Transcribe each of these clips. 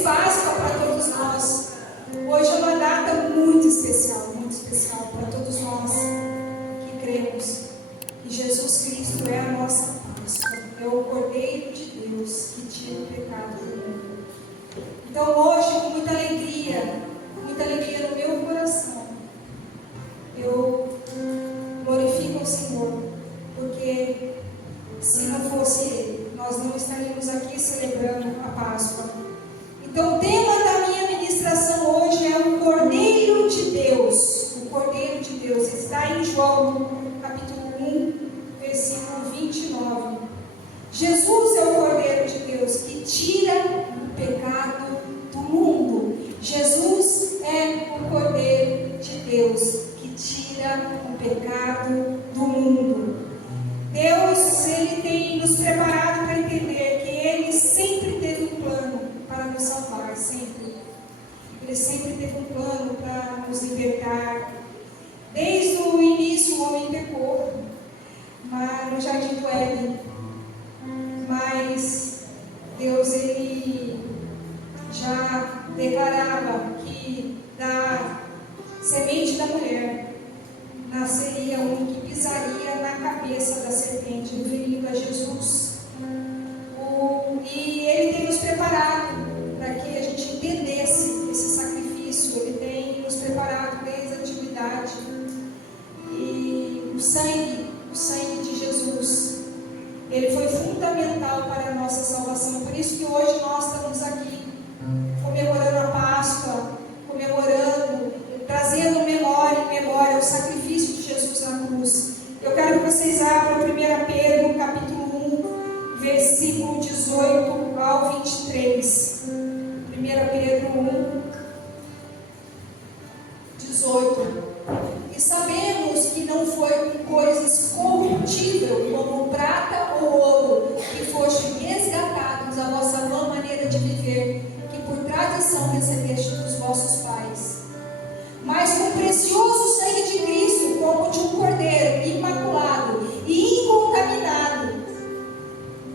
feliz Páscoa para todos nós. Hoje é uma data muito especial para todos nós que cremos que Jesus Cristo é a nossa Páscoa, é o Cordeiro de Deus que tira o pecado do mundo. Então hoje, com muita alegria no meu coração, eu glorifico o Senhor, porque se não fosse Ele, nós não estaríamos aqui celebrando a Páscoa. Então, o tema da minha ministração hoje é o Cordeiro de Deus. O Cordeiro de Deus está em João, capítulo 1, versículo 29. Jesus é o Cordeiro de Deus que tira o pecado do mundo. Jesus é o Cordeiro de Deus que tira o pecado do mundo. Deus, Ele tem nos preparado para entender que Ele sempre teve um plano para nos salvar, sempre. Ele sempre teve um plano para nos libertar. Desde o início o homem pecou, mas no jardim do Éden. Mas Deus, Ele já declarava que da semente da mulher nasceria um que pisaria na cabeça da serpente, referindo a Jesus. E Ele tem nos preparado para que a gente entendesse esse sacrifício. Ele tem nos preparado desde a antiguidade. E o sangue de Jesus, Ele foi fundamental para a nossa salvação. Por isso que hoje nós estamos aqui comemorando a Páscoa, trazendo em memória o sacrifício de Jesus na cruz. Eu quero que vocês abram 1 Pedro, capítulo 1, versículo 18 ao 23. 1 Pedro 1, 18. E sabemos que não foi com coisas corruptíveis, como prata ou ouro, que foste resgatados da vossa vã maneira de viver, que por tradição recebeste dos vossos pais, mas com o precioso sangue de Cristo, como de um cordeiro imaculado e incontaminado,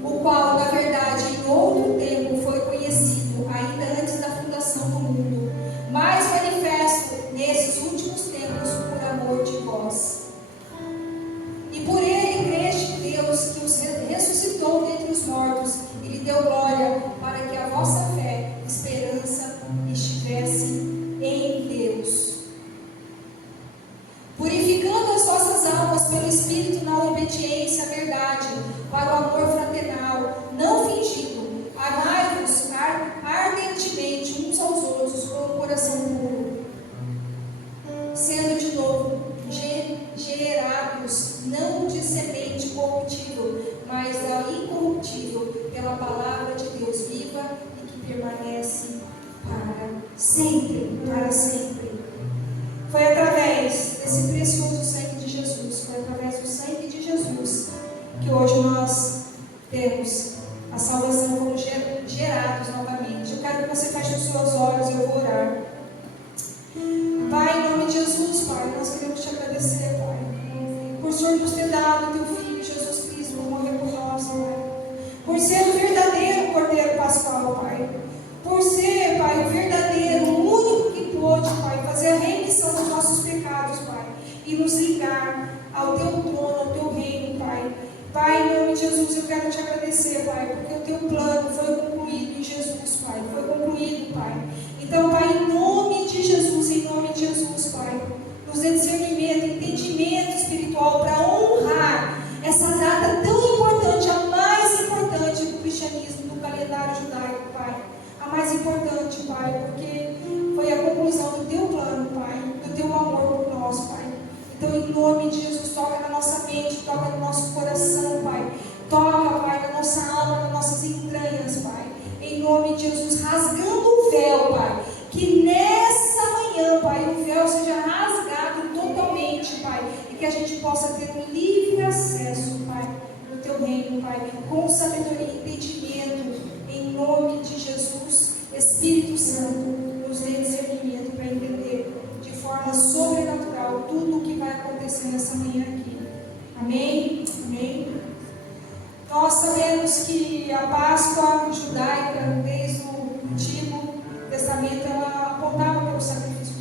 o qual, na verdade, em outro tempo foi conhecido, ainda antes da fundação do mundo, mas manifesto nesses últimos tempos por amor de vós. E por ele creste em Deus, que os ressuscitou dentre os mortos e lhe deu glória, para que a vossa fé, esperança, estivesse em Deus, purificando as vossas almas pelo Espírito na obediência à verdade, para o amor fraternal, não fingido. Amai-vos ardentemente uns aos outros com o coração puro, sendo de novo gerados, não de semente corruptível, mas da incorruptível, pela palavra de Deus viva e que permanece para sempre, para sempre. Foi através desse precioso sangue de Jesus, foi através do sangue de Jesus, que hoje nós temos a salvação, fomos gerados novamente. Eu quero que você feche os seus olhos e eu vou orar. Pai, em nome de Jesus, Pai, nós queremos te agradecer, Pai, por o Senhor nos ter dado o teu Filho, Jesus Cristo, por morrer por nós, Pai, por ser o verdadeiro Cordeiro Pascual, Pai, por ser, Pai, o verdadeiro, o único que pôde, Pai, fazer a remissão dos nossos pecados, Pai, e nos ligar ao teu trono, ao teu reino, Pai. Pai, em nome de Jesus, eu quero te agradecer, Pai, porque o teu plano foi concluído em Jesus, Pai, foi concluído, Pai. Então, Pai, em nome de Jesus, Pai, nos dê discernimento, entendimento espiritual para honrar essa data tão importante, a mais importante do cristianismo, do calendário judaico, Pai. A mais importante, Pai, porque foi a conclusão do teu plano, Pai, do teu amor por nós, Pai. Então, em nome de Jesus, toca na nossa mente, toca no nosso coração, Pai. Toca, Pai, na nossa alma, nas nossas entranhas, Pai. Em nome de Jesus, rasgando o véu, Pai. Que nessa manhã, Pai, o véu seja rasgado totalmente, Pai. E que a gente possa ter um livre acesso, Pai, no teu reino, Pai. Com sabedoria e entendimento. Em nome de Jesus, Espírito Santo, nos dê discernimento para entender de forma sobrenatural tudo o que vai acontecer nessa manhã aqui. Amém? Amém? Nós sabemos que a Páscoa judaica, desde o Antigo Testamento, ela apontava para o sacrifício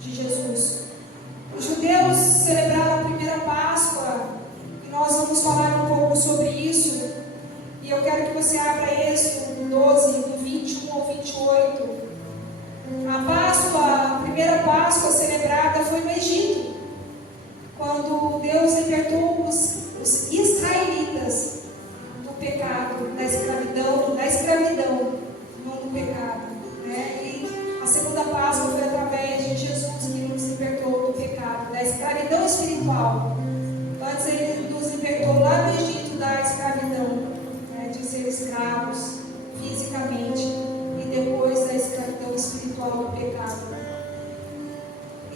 de Jesus. Os judeus celebraram a primeira Páscoa, e nós vamos falar um pouco sobre isso. E eu quero que você abra Êxodo 12, do 21 ao 28. A Páscoa, a primeira Páscoa celebrada foi no Egito, quando Deus libertou os israelitas do pecado, da escravidão, não do pecado, né? E a segunda Páscoa foi através de Jesus que nos libertou do pecado, da escravidão espiritual. Antes ele nos libertou lá no Egito da escravidão, né, de ser escravos fisicamente, e depois da escravidão espiritual do pecado.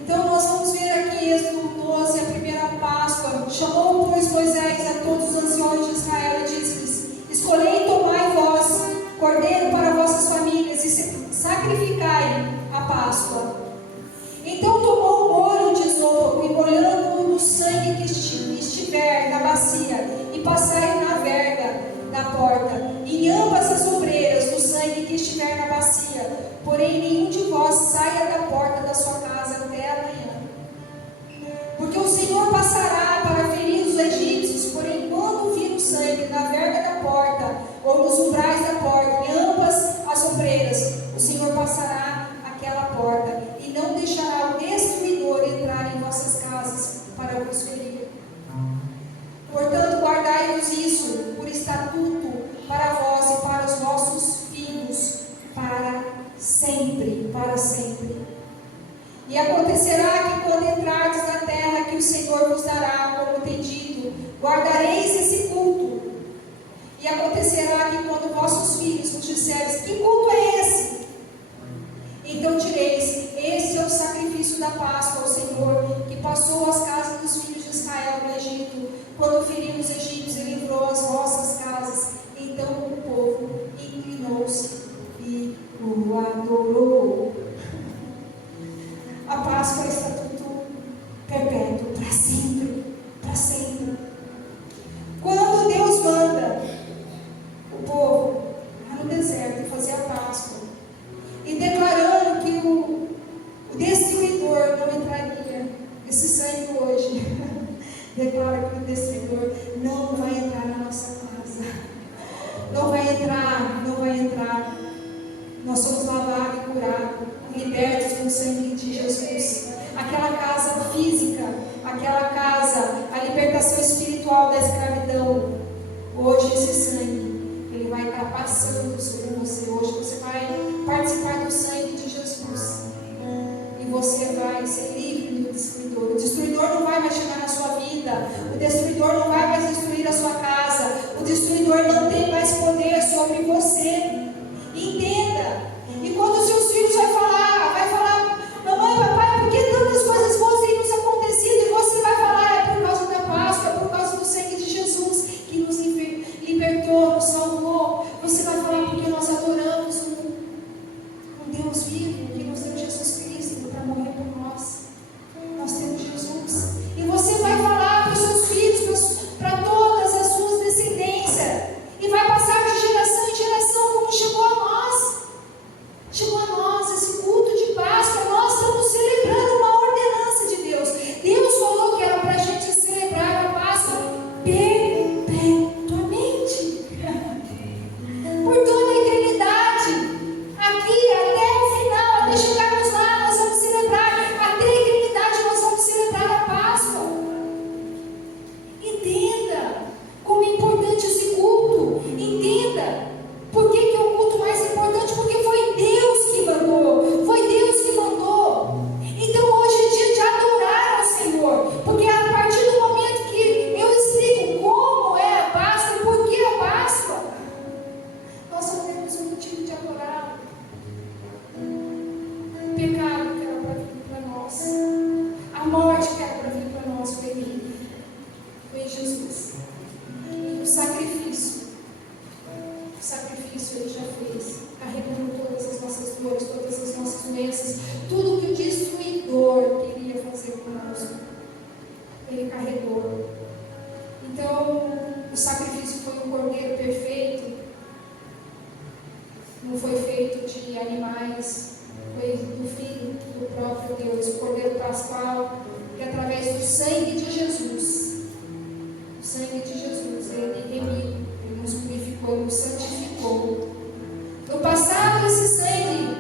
Então nós vamos ver aqui Êxodo 12, a primeira Páscoa. Chamou, pois, Moisés a todos os anciões de Israel e disse-lhes: escolhei e tomai vós cordeiro para vossas famílias e sacrificai a Páscoa. Então tomou um molho de isopo, emolhando-o no sangue que estiver na bacia, e passai na verga da porta, em ambas as ombreiras do sangue que estiver na bacia. Porém nenhum de vós saia da porta da sua casa até amanhã. Porque o Senhor passará para ferir os egípcios, porém quando vir o sangue na verga da porta, ou nos umbrais da porta, em ambas as ombreiras, o Senhor passará aquela porta, e não deixará o destruidor entrar em vossas casas para vos ferir. Portanto, guardai-vos isso por estatuto para vós e para os vossos filhos, para sempre, para sempre. E acontecerá que quando entrardes na terra que o Senhor vos dará, como tem dito, guardareis esse culto. E acontecerá que quando vossos filhos vos disserem: que culto é esse? Então direis: esse é o sacrifício da Páscoa ao Senhor, que passou às casas dos filhos de Israel no Egito, quando feriu os egípcios e livrou as vossas casas. Então o povo inclinou-se e o adorou. A Páscoa é estatuto perpétuo, para sempre, para sempre. Quando Deus manda o povo lá no deserto fazer a Páscoa, e declarando que o destruidor não entraria, esse sangue hoje declara que o destruidor não vai entrar na nossa casa, não vai entrar, não vai entrar. Nós somos lavados e curados, libertos com o sangue de Jesus. Aquela casa física, aquela casa, a libertação espiritual da escravidão, hoje esse sangue, ele vai estar passando sobre você. Hoje você vai participar do sangue de Jesus, e você vai ser livre do destruidor. O destruidor não vai mais chegar na sua vida, o destruidor não vai mais destruir a sua casa, o destruidor não tem mais poder sobre você. Entenda. E quando os seus filhos vai falar: mamãe, papai, por que tantas coisas boas têm nos acontecido? E você vai falar: é por causa da Páscoa, é por causa do sangue de Jesus que nos libertou, nos salvou. Você vai falar: porque nós adoramos um Deus vivo que nos deu Jesus Cristo para morrer por nós. Nós temos Jesus. E você vai falar para os seus filhos, para todas as suas descendências, e vai passar de geração em geração, como chegou a nós. Chegou a nós esse culto de Páscoa. Nós estamos celebrando uma ordenança de Deus. Deus falou que era para a gente celebrar a Páscoa perpetuamente, por toda a eternidade. Aqui até o final, até chegarmos lá, nós vamos celebrar. Até a eternidade nós vamos celebrar a Páscoa. Entenda como é importante esse culto. Entenda por que é o culto mais importante. Porque foi Deus que mandou. Foi Deus que mandou. Então hoje é dia de adorar ao Senhor. Porque a partir do momento que eu explico como é a Páscoa e por que a Páscoa, nós só temos um motivo de adorar. O pecado que era para vir para nós, a morte que era para vir para nós, foi Jesus. E o sacrifício ele já fez, carregando todas as nossas dores, todas as nossas doenças, tudo que o destruidor queria fazer conosco, ele carregou. Então, o sacrifício foi um cordeiro perfeito, não foi feito de animais foi do Filho, do próprio Deus, o Cordeiro Pascual, que através do sangue de Jesus, ele remiu, ele nos purificou, ele nos santificou. No passado, esse sangue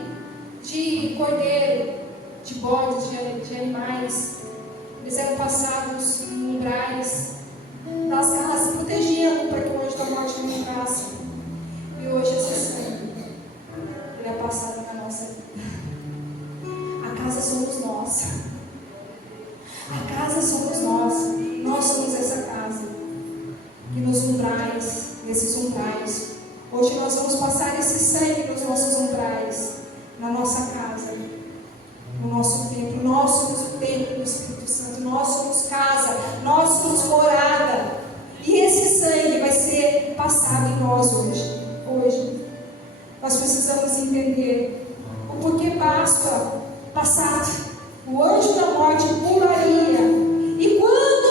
de cordeiro, de bodes, de animais, eles eram passados em umbrais das casas, protegendo para que o anjo da morte não entrasse. E hoje esse sangue, ele é passado na nossa vida. A casa somos nós. A casa somos nós. Nós somos essa casa. E nos umbrais, nesses umbrais, hoje nós vamos passar esse sangue nos nossos umbrais, na nossa casa, no nosso templo. Nós somos o templo do Espírito Santo. Nós somos casa. Nós somos morada. E esse sangue vai ser passado em nós hoje. Nós precisamos entender o porquê Páscoa passado. O anjo da morte pularia. E quando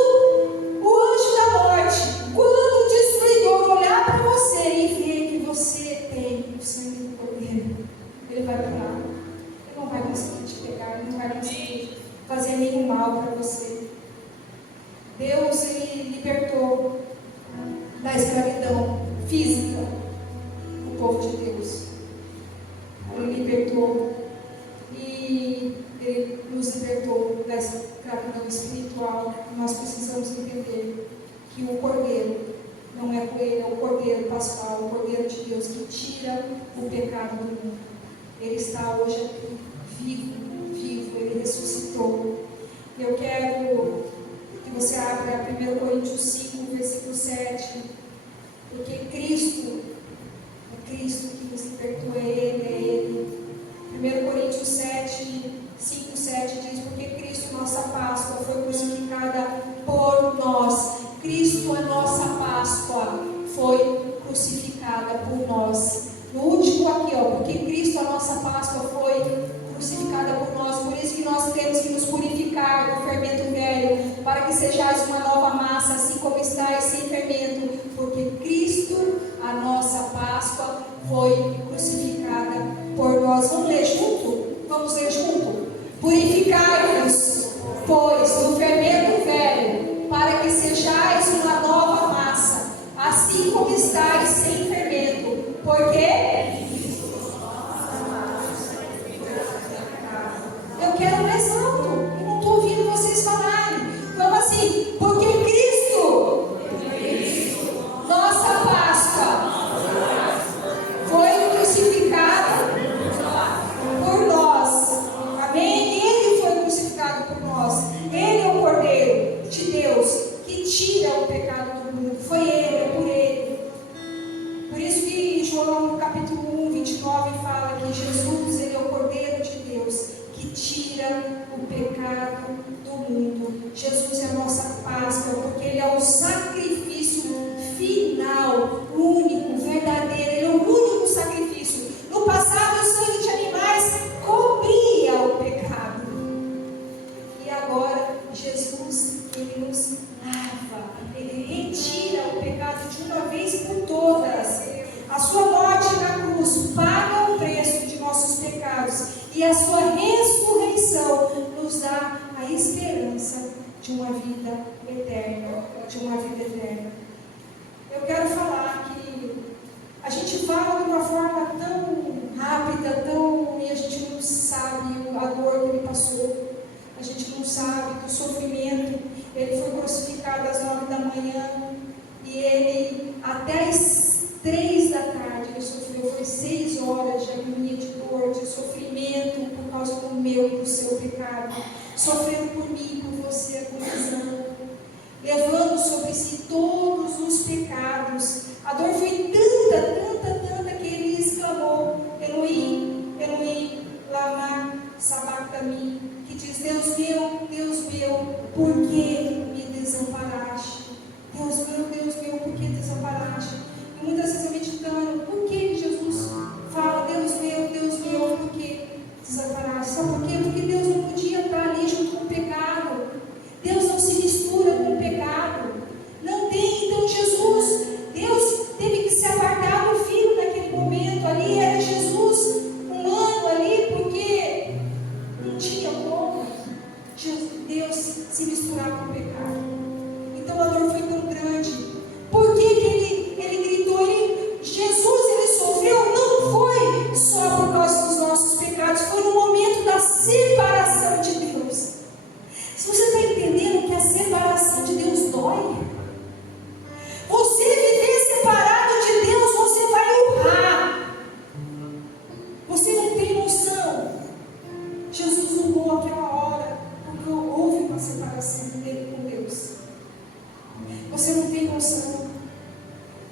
o anjo da morte, quando o destruidor olhar para você e ver que você tem o sangue do Cordeiro, ele vai pular. Ele não vai conseguir te pegar, ele não vai conseguir fazer nenhum mal para você. Deus, ele libertou da escravidão física o povo de Deus. Ele libertou e ele nos libertou da escravidão espiritual. Nós precisamos entender que o Cordeiro não é coelho, é o Cordeiro Pascual, o Cordeiro de Deus que tira o pecado do mundo. Ele está hoje aqui, vivo, ele ressuscitou. Eu quero que você abra 1 Coríntios 5, versículo 7, porque Cristo que nos libertou, é Ele. 1 Coríntios 5, 7 diz, porque Cristo, nossa Páscoa, foi crucificada por nós. Cristo, a nossa Páscoa, foi crucificada por nós. No último aqui, porque Cristo, a nossa Páscoa, foi crucificada por nós. Por isso que nós temos que nos purificar do fermento velho, para que sejais uma nova massa, assim como estáis sem fermento. Porque Cristo, a nossa Páscoa, foi crucificada por nós. Vamos ler junto? Purificai-vos, pois, do fermento velho, para que sejais uma nova massa, assim como estáis sem fermento. Porque eu quero mais alto, eu não estou ouvindo vocês falarem. Vamos assim, porque Cristo, nossa Páscoa, foi crucificado por nós. Amém? Ele foi crucificado por nós. Ele é o Cordeiro de Deus que tira o pecado do mundo. Foi Ele, é por Ele. Por isso que João, no capítulo 1, 29, fala que Jesus, Ele é o Cordeiro de Deus que tira o pecado do mundo. Jesus é a nossa Páscoa, porque Ele é o sacrifício final, único, verdadeiro. Ele é o único sacrifício. No passado, o sangue de animais cobria o pecado. E agora, Jesus, Ele nos lava. Ele retira o pecado de uma vez por todas. A sua morte na cruz paga o preço de nossos pecados. E a sua ressurreição nos dá a esperança de uma vida eterna. Eu quero falar que a gente fala de uma forma tão rápida, e a gente não sabe a dor que Ele passou. A gente não sabe do sofrimento. Ele foi crucificado às 9 da manhã. E Ele, até as 3 da tarde, Ele sofreu. Foi 6 horas de agonia, de dor, de sofrimento, por causa do meu e do seu pecado. Sofrendo por mim, por você, agonizando. Levando sobre si todos os pecados. A dor foi tanta que Ele exclamou: Elohim, Elohim, lama sabachthani, que diz: Deus meu, por que me desamparaste? Deus meu, por que desamparaste? E muitas vezes eu meditando, por que Jesus fala: Deus meu, por que desamparaste? Sabe por quê? Porque Deus não podia estar ali junto com o pecado. Deus não se mistura com o pecado. Não tem. Então Deus teve que se apartar do Filho naquele momento. Ali era Jesus humano ali, porque Deus se misturar com o pecado. Então a dor foi tão grande. Por que ele gritou? Jesus, ele sofreu, não foi só por causa dos nossos pecados, foi no momento da separação de Deus. Se você está entendendo que a separação de Deus dói, você viver separado de Deus, você vai honrar. Você não tem noção. Jesus honrou aquela hora, porque houve uma separação dele com Deus. Você não tem noção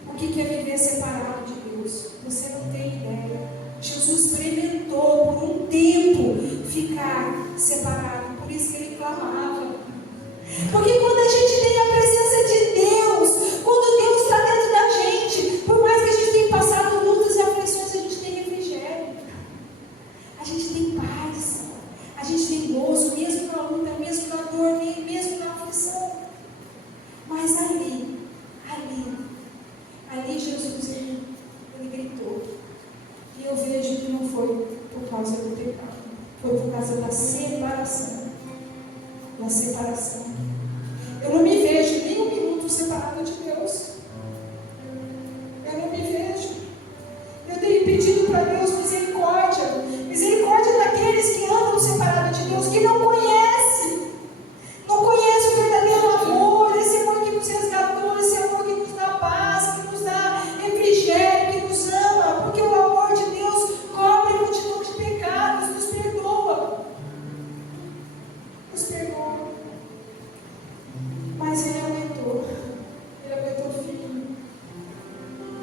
o que é viver separado de Deus. Você não tem ideia. Jesus experimentou por um tempo ficar separado. Por isso que ele clamava. Porque quando a gente tem a presença de Deus, quando Deus está dentro da gente, por mais que a gente tenha passado lutas e aflições, a gente tem refrigério. A gente tem paz. A gente tem gozo, mesmo na luta, mesmo na dor, mesmo na aflição. Mas ali Jesus, ele gritou. E eu vejo que não foi por causa do pecado. Foi por causa da separação. Da separação. Eu não me vejo nem um minuto separado de Deus. Eu não me vejo. Eu tenho pedido para Deus misericórdia. Misericórdia daqueles que andam separados de Deus, que não conhecem. Não conhecem o verdadeiro amor, esse amor que nos resgatou, esse amor que nos dá paz, que nos dá refrigério, que nos ama, porque o amor de Deus cobre a multidão de pecados, nos perdoa. Nos perdoa. Mas ele aguentou firme.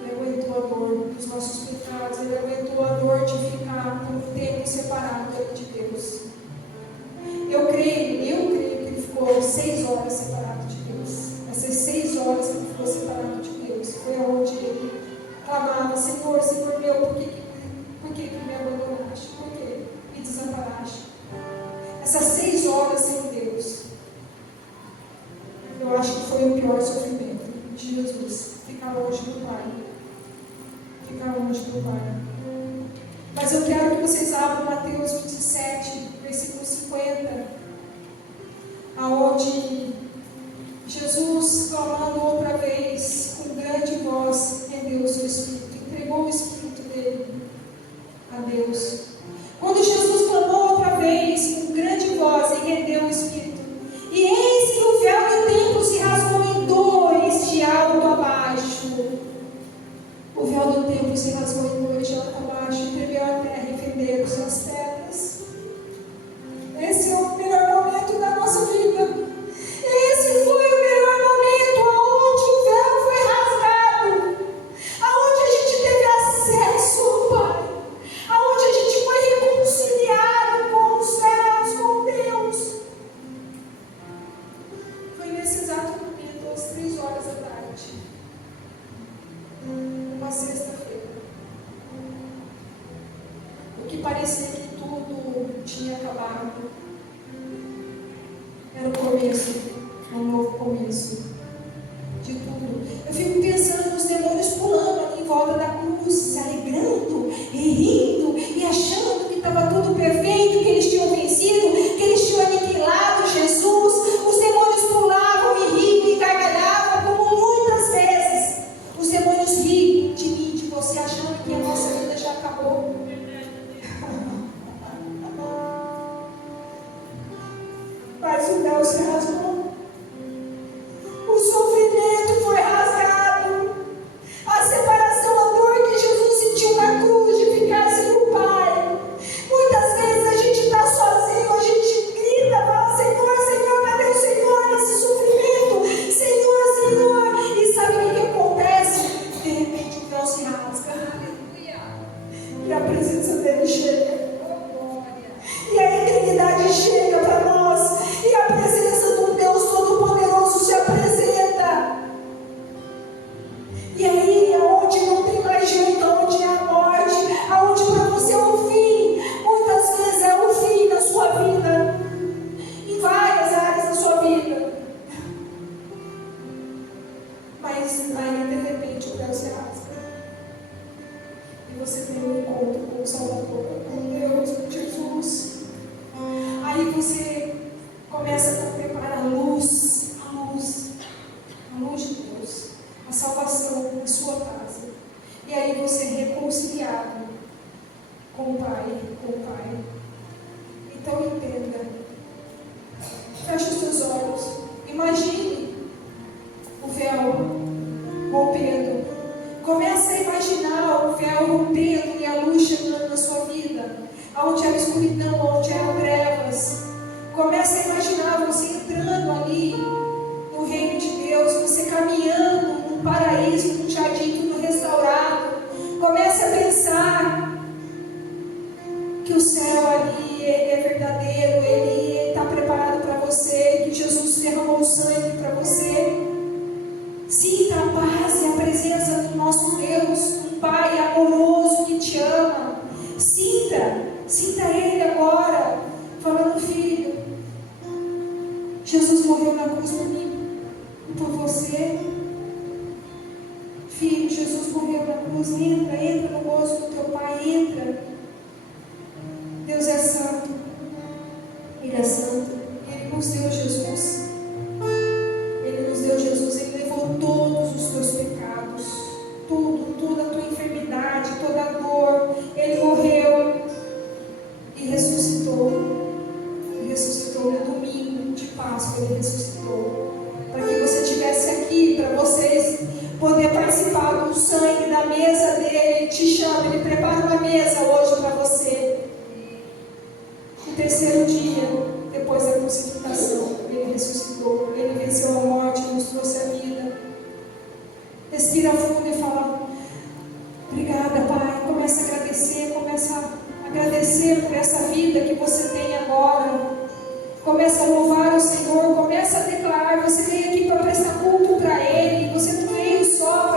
Ele aguentou a dor dos nossos pecados, ele aguentou a dor de ficar por um tempo separado de Deus. Eu creio que ele ficou 6 horas separado de Deus. Essas 6 horas que ele ficou separado de Deus foi onde ele clamava: Senhor, Senhor meu, por que me abandonaste? Por que me desamparaste? Essas 6 horas sem Deus, eu acho que foi o pior sofrimento de Jesus. Ficar longe do Pai. Ficar longe do Pai. Mas eu quero que vocês abram Mateus 27, versículo 50, aonde Jesus, clamando outra vez, com grande voz, rendeu o seu Espírito, entregou o Espírito dele a Deus. Quando Jesus clamou outra vez, com grande voz, e rendeu o Espírito, e eis que o véu do templo se rasgou em dois, de alto a baixo. O véu do templo se rasgou em dois, de alto a baixo, e tremeu a terra e fenderam-se as pedras. Esse é o melhor momento da nossa vida. Esse foi o melhor momento, aonde o véu foi rasgado, aonde a gente teve acesso ao Pai, aonde a gente foi reconciliado com os céus, com Deus. Foi nesse exato momento, às 3 horas da tarde, uma sexta-feira, o que parecia que tudo tinha acabado, era o começo, um novo começo de tudo. Eu fico pensando nos demônios pulando ali em volta da cruz, se alegrando e rindo e achando que estava tudo perfeito, que eles tinham vencido, que eles tinham aniquilado Jesus. Os demônios pulavam e riam e gargalhavam, como muitas vezes os demônios riem de mim, de você, achando que a nossa vida já acabou. Mas o véu se rasgou. O sofrimento foi rasgado. A separação, a dor que Jesus sentiu na cruz de ficar sem o Pai. Muitas vezes a gente está sozinho, a gente grita, fala: Senhor, Senhor, cadê o Senhor nesse sofrimento? Senhor, Senhor. E sabe o que acontece? De repente o véu se rasga. E a presença dele chega. E a eternidade chega para nós. E a presença do Deus com o Pai, com o Pai. Então entenda. Feche os seus olhos. Imagine o véu rompendo. Comece a imaginar o véu rompendo e a luz chegando na sua vida. Onde era escuridão, onde eram trevas. Comece a imaginar você entrando ali no reino de Deus, você caminhando num paraíso, num jardim tudo restaurado. Comece a pensar que o céu ali é verdadeiro, ele está preparado para você, que Jesus derramou o sangue para você. Sinta a paz e a presença do nosso Deus, um Pai amoroso que te ama. Sinta Ele agora, falando: filho, Jesus morreu na cruz por mim, por você. Filho, Jesus morreu na cruz. Entra no gozo do teu Pai, entra. Deus é santo, Ele é santo, Ele nos deu Jesus. Ele nos deu Jesus, Ele levou todos os teus pecados, toda a tua enfermidade, toda a dor. Ele morreu e ressuscitou. E ressuscitou no domingo de Páscoa, Ele ressuscitou. Para que você estivesse aqui, para vocês poder participar do sangue, da mesa dele. Ele te chama, Ele prepara uma mesa hoje para você. No terceiro dia, depois da crucificação, Ele ressuscitou, Ele venceu a morte, nos trouxe a vida. Respira fundo e fala: obrigada, Pai. Começa a agradecer por essa vida que você tem agora. Começa a louvar o Senhor, começa a declarar. Você veio aqui para prestar culto para Ele. Você não veio só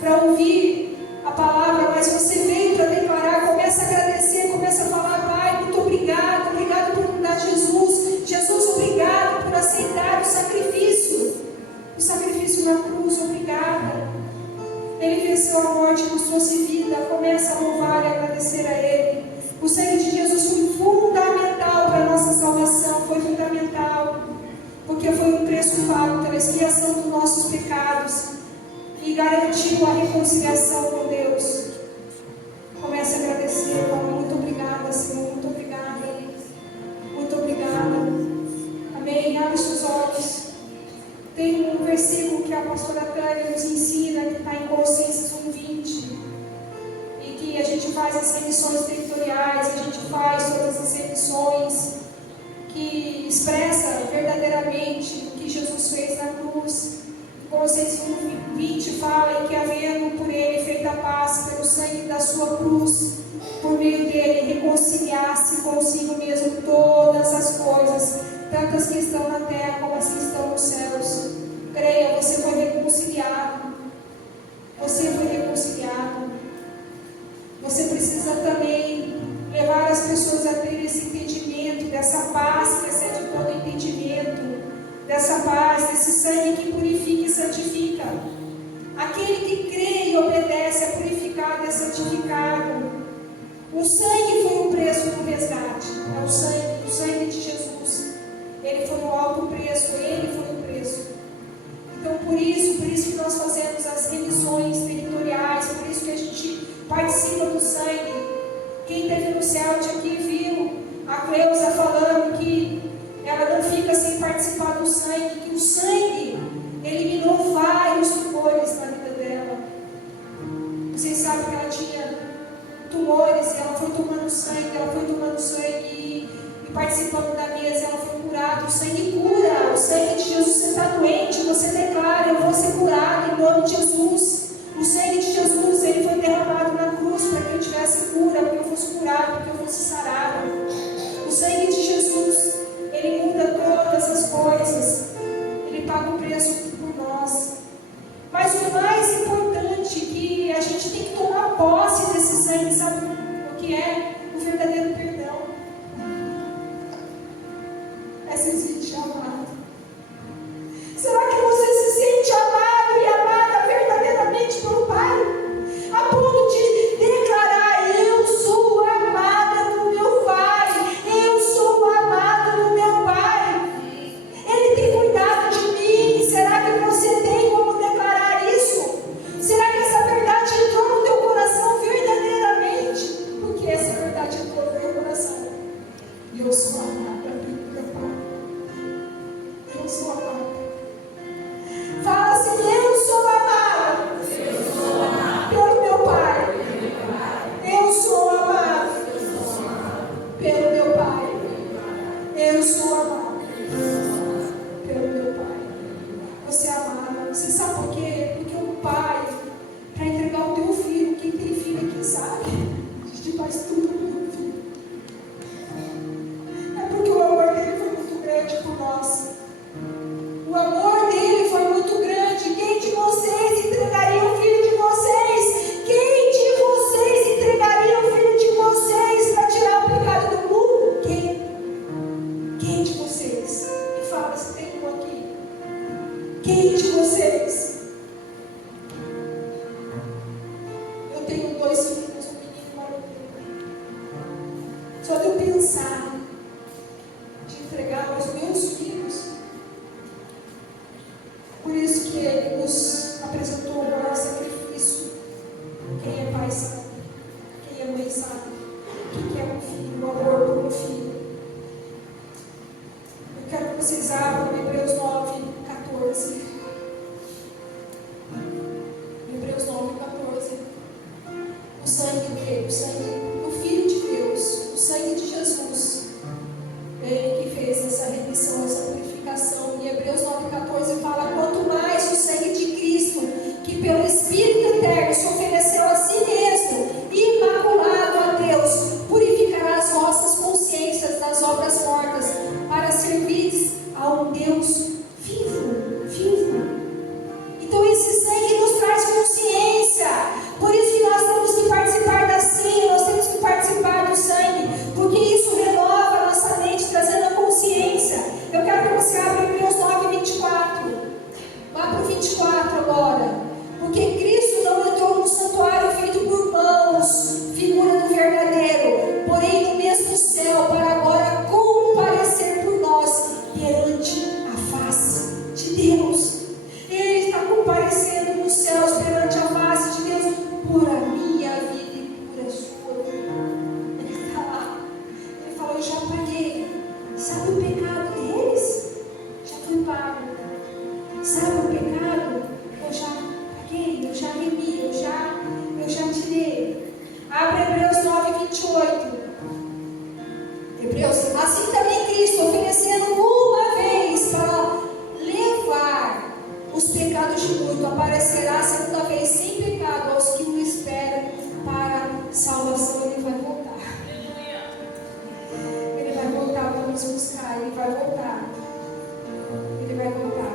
para ouvir a palavra, mas você veio para declarar. Começa a agradecer, começa a falar: Pai, muito obrigado, obrigado por me dar Jesus. Jesus, obrigado por aceitar o sacrifício na cruz, obrigada. Ele venceu a morte, nos trouxe vida. Começa a louvar e agradecer a Ele. O sangue de Jesus foi fundamental para a nossa salvação, foi fundamental, porque foi um preço pago pela expiação dos nossos pecados e garantiu a reconciliação com Deus. Comece a agradecer, fala: muito obrigada, Senhor, muito obrigada, muito obrigada. Amém. Abre seus olhos. Tem um versículo que a pastora Tânia nos ensina, que está em Colossenses 1:20, e que a gente faz as remissões territoriais, a gente faz todas as remissões que expressa verdadeiramente o que Jesus fez na cruz. Colossenses 1:20 fala que, havendo por Ele feita a paz pelo sangue da sua cruz, por meio dele reconciliasse consigo mesmo todas as coisas, tanto as que estão na terra como as que estão nos céus. Creia, você foi reconciliado. Você foi reconciliado. Você precisa também levar as pessoas a ter esse entendimento, dessa paz que excede todo entendimento, dessa paz, desse sangue que purifica e santifica. Aquele que crê e obedece é purificado e é santificado. O sangue foi o preço do resgate. É o sangue de Jesus. Ele foi o alto preço, Ele foi o preço. Então por isso que nós fazemos as remissões territoriais, por isso que a gente participa do sangue. Quem esteve no Celt aqui viu a Cleusa falando que ela não fica sem participar do sangue, que o sangue eliminou vários tumores na vida dela. Vocês sabem que ela tinha tumores e ela foi tomando sangue e participando da mesa, ela foi curada. O sangue cura, o sangue de Jesus. Você está doente, você declara: eu vou ser curado em nome de Jesus. O sangue de Jesus, ele foi derramado na cruz para que eu tivesse cura, para que eu fosse curado, para que eu fosse sarado. O sangue de Jesus, ele muda todas as coisas. Ele paga o preço por nós. Mas o mais importante que a gente tem que tomar posse desse sangue, sabe o que é? O verdadeiro perdão. É se sentir amado. Será que você se sente amado e amada verdadeiramente pelo Pai? A ponto de declarar: eu sou amada do meu Pai, eu sou amada do meu Pai, Ele tem cuidado de mim. Será que você tem como declarar isso? Será que essa verdade entrou no teu coração verdadeiramente? Porque essa sou amada. Fala assim: eu sou amada pelo meu Pai. Eu sou amada pelo meu Pai. Eu sou amada pelo meu Pai. Você é amada. Você sabe por quê? Porque o Pai, para entregar o teu filho, quem tem filho aqui sabe, a gente faz tudo pelo filho. É porque o amor dele foi muito grande por nós. O amor dele foi muito grande. Quem de vocês entregaria o filho de vocês? Quem de vocês entregaria o filho de vocês para tirar o pecado do mundo? Quem de vocês? Me fala se tem um aqui. Quem de vocês? Eu tenho 2 filhos, um menino e uma menina. Só de eu pensar de entregar aos meus filhos. Por isso que ele nos apresentou o maior sacrifício. Quem é pai sabe, quem é mãe sabe o que é um filho, o amor por um filho. Eu quero que vocês abram Hebreus 9:14. Hebreus 9:14. O sangue dele, o sangue do Filho de Deus, o sangue de Jesus. Ele que fez essa remissão, essa purificação. E Hebreus 9:14 fala: quanto mais o sangue de Cristo, que pelo Espírito eterno se ofereceu a si mesmo, imaculado a Deus, purificará as vossas consciências das obras mortas, para servir a um Deus vivo. Então esse sangue nos traz consciência. Por isso que nós temos que participar da ceia, nós temos que participar do sangue, porque isso renova a nossa mente, trazendo a consciência. Eu quero que você abra Hebreus 9:24. Vá para o 24 agora. Porque Cristo não entrou no santuário feito por mãos, figura do verdadeiro, porém no mesmo céu, para agora comparecer por nós perante a face de Deus. Ele está comparecendo nos céus perante a face de Deus por a minha vida e por a sua vida. Ele está lá. Ele falou: eu já paguei. Sabe o pecado deles? Já foi pago. Sabe o pecado? Eu já paguei, eu já remi, eu já tirei. Abre Hebreus 9:28. Assim também Cristo, oferecendo uma vez para levar os pecados de muito, aparecerá a segunda vez sem pecado aos que o esperam para salvação. Ele vai voltar. Ele vai voltar para nos buscar. Ele vai voltar. Ele vai voltar.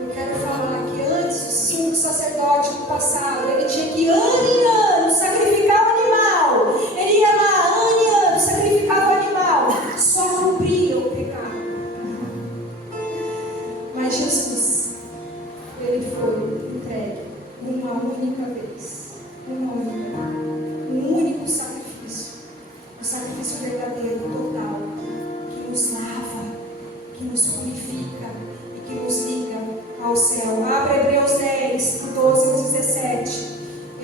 Eu quero falar que antes o sumo sacerdote no passado, ele tinha que ano em ano sacrificar o animal. Ele ia lá ano em ano, sacrificava o animal, só cumpria o pecado. Mas Jesus, ele foi entregue uma única vez, um único sacrifício, um sacrifício verdadeiro, total, que nos lava, que nos purifica e que nos liga ao céu. Abra Hebreus 10, do 12 ao 17.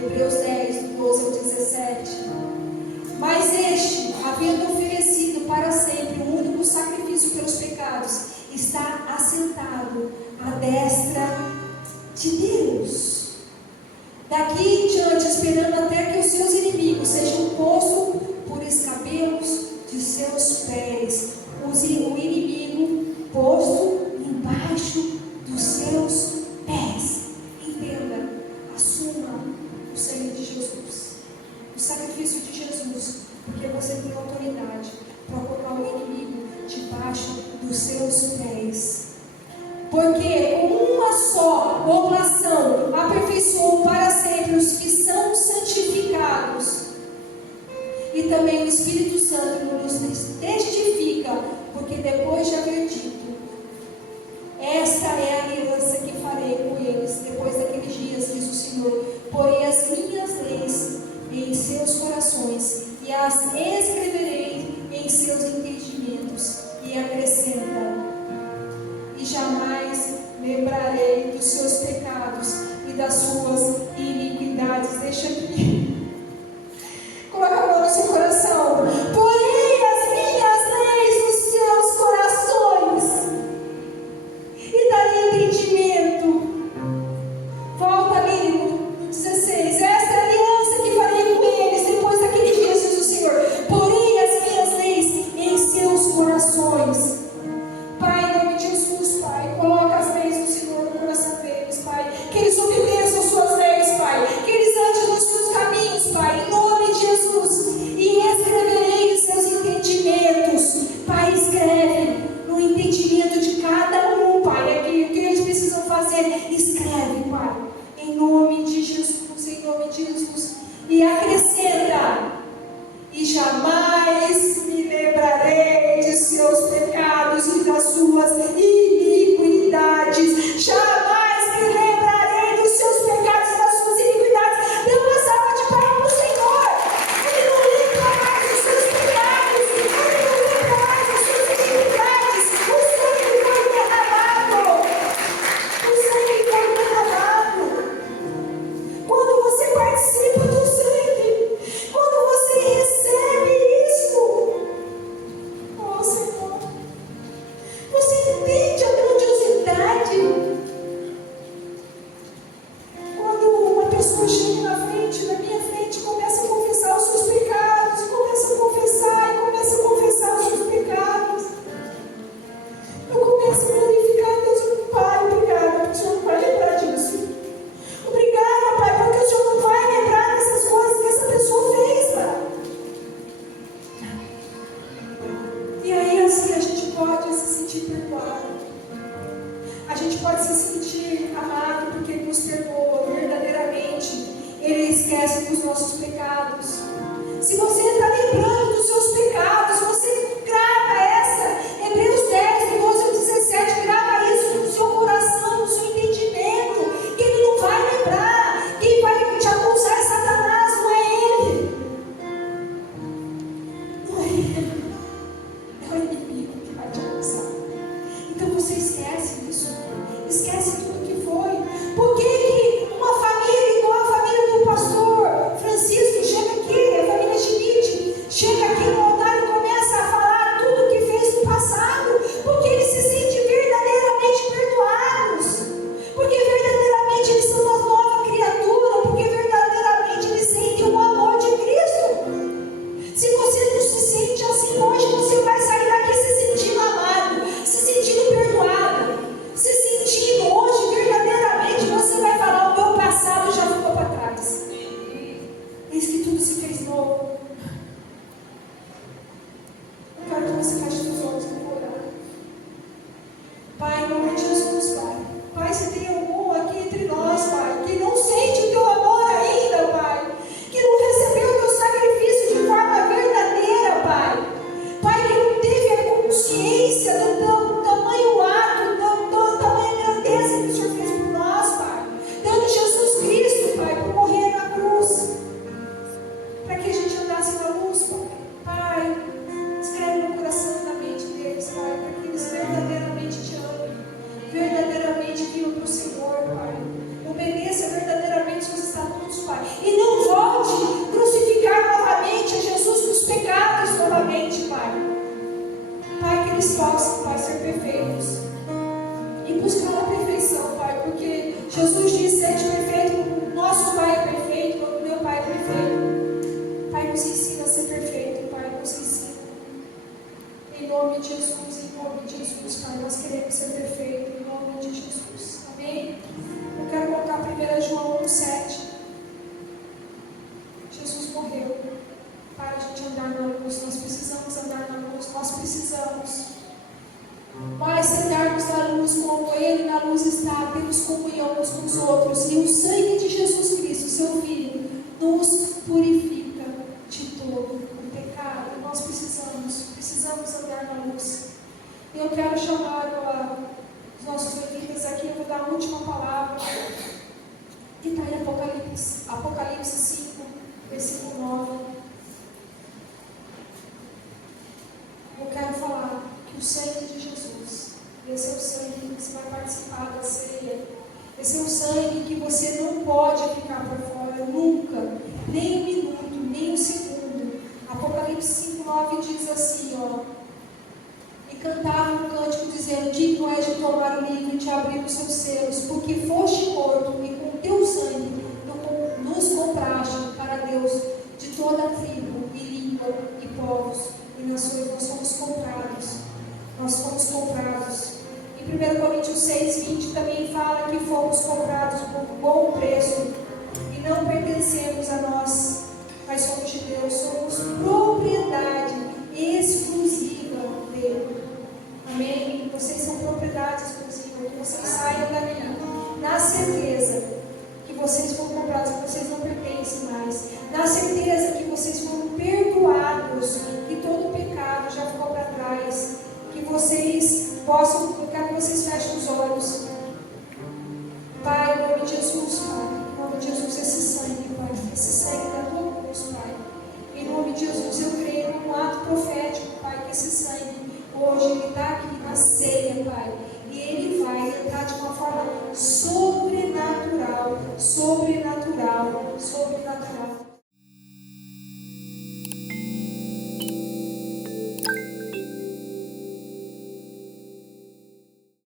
Hebreus 10, do 12 ao 17. Mas este, havendo oferecido para sempre um único sacrifício pelos pecados, está assentado à destra de Deus. Daqui em diante, esperando até que os seus inimigos sejam postos por escabelos de seus pés. O inimigo posto embaixo dos seus pés. Entenda, assuma o sangue de Jesus, o sacrifício de Jesus, porque você tem autoridade para colocar o inimigo debaixo dos seus pés. Porque com uma só oblação aperfeiçoou para sempre os que são santificados. E também o Espírito Santo nos testifica, porque depois de haver dito: esta é a aliança que farei com eles depois daqueles dias, diz o Senhor, porei as minhas leis em seus corações e as escreverei em seus entendimentos. E acrescenta: e jamais lembrarei dos seus pecados e das suas iniquidades. Deixa aqui. Coloca a mão no seu coração. Porém as minhas leis nos seus corações. escreve, Pai, em nome de Jesus, em nome de Jesus, e acrescenta: e jamais me lembrarei de seus pecados e das suas iniquidades. Jamais me lembrarei dos seus pecados e das suas iniquidades. Dê uma salva de palmas para o Senhor. Ele não lembra mais dos seus pecados, Ele não lembra mais das suas iniquidades. O sangue foi derramado. O sangue foi derramado. Quando você participa do sangue, quando você recebe isso, oh Senhor, você entende a grandiosidade. Quando uma pessoa chega na minha frente, começa a confessar os seus pecados, começa a confessar os seus pecados, eu começo a glorificar Deus. Pai, obrigada, porque o Senhor não vai lembrar disso. Obrigada, Pai, porque o Senhor não vai lembrar dessas coisas que essa pessoa fez, Pai. E aí, assim, a gente pode se sentir perdoado. A gente pode se sentir amado porque Ele nos perdoa verdadeiramente. Ele esquece dos nossos pecados. Se você está lembrando dos seus pecados, você grava essa, Hebreus 10, 12 ao 17, grava isso no seu coração, no seu entendimento, que Ele não vai lembrar. Quem vai te acusar é Satanás, não é Ele. Não é Ele. É o inimigo que vai te acusar. Então você esquece isso. Esquece tudo que foi. Por que uma família igual a família do pastor Francisco chega aqui, a família Schmidt, chega aqui no altar e começa a falar tudo que fez no passado? Porque eles se sentem verdadeiramente perdoados. Porque verdadeiramente eles são uma nova criatura. Porque verdadeiramente eles sentem o amor de Cristo. Se você não se sente assim hoje, você vai sair daqui se sentindo amado, se sentindo perdoado, se sentindo hoje verdadeiramente. Você vai falar: o meu passado já ficou para trás. Eis que tudo se fez novo. Eu quero que você feche os olhos e vou orar. Pai, em nome de Jesus, Pai. Pai, se tem algum aqui entre nós, Pai, que não sente o teu amor ainda, Pai, que não recebeu o teu sacrifício de forma verdadeira, Pai. Pai, que não teve a consciência do tamanho ato, da tamanha grandeza que o Senhor fez por nós, Pai. Dando Jesus Cristo, Pai, por morrer na cruz, para que a gente andasse na luz, Pai. Pai, escreve no coração e na mente deles, Pai, para que eles verdadeiramente te amem, verdadeiramente vivam para o Senhor, Pai. Obedeça verdadeiramente seus estatutos, Pai. E não volte crucificar novamente a Jesus nos pecados novamente, Pai. Pai, que eles possam, Pai, ser perfeitos e buscar a perfeição, Pai, porque Jesus disse: sede perfeito, como nosso Pai é perfeito, como meu Pai é perfeito. Pai, nos ensina a ser perfeito, Pai, nos ensina. Em nome de Jesus, Pai, nós queremos ser perfeitos, em nome de Jesus. Amém? Eu quero colocar 1 João 1,7. Jesus morreu para a gente andar na luz. Nós precisamos andar na luz, nós precisamos. Mas se andarmos na luz como Ele na luz está, temos comunhão uns com os outros. E o sangue de Jesus Cristo, seu Filho, nos purifica de todo o pecado. Nós precisamos andar na luz. Eu quero chamar os nossos ouvintes aqui. Eu vou dar a última palavra, que está em Apocalipse 5, versículo 9. Eu quero falar que o sangue de Jesus, esse é o sangue que você vai participar da ceia. Esse é o sangue que você não pode ficar por fora nunca, nem um minuto, nem um segundo. Apocalipse 5,9 diz assim, e cantava um cântico dizendo: digno és de tomar o livro e de abrir os seus selos, porque foste morto e com teu sangue nos compraste para Deus de toda a tribo e língua e povos e nações. Nós fomos comprados. Em 1 Coríntios 6,20 também fala que fomos comprados por bom preço e não pertencemos a nós, mas somos de Deus, somos propriedade exclusiva dele. Amém? Vocês são propriedade exclusiva. Que vocês saiam daqui na certeza que vocês foram comprados, que vocês não pertencem mais, na certeza que vocês foram perdoados, que todo pecado já ficou para trás, que vocês possam, eu quero que vocês fechem os olhos. Pai, em nome de Jesus, Pai, em nome de Jesus, esse sangue, Pai, esse sangue da tua cruz, Pai, em nome de Jesus, eu creio num ato profético, Pai, que esse sangue, hoje, ele está aqui na ceia, Pai, e ele vai entrar de uma forma sobrenatural, sobrenatural, sobrenatural.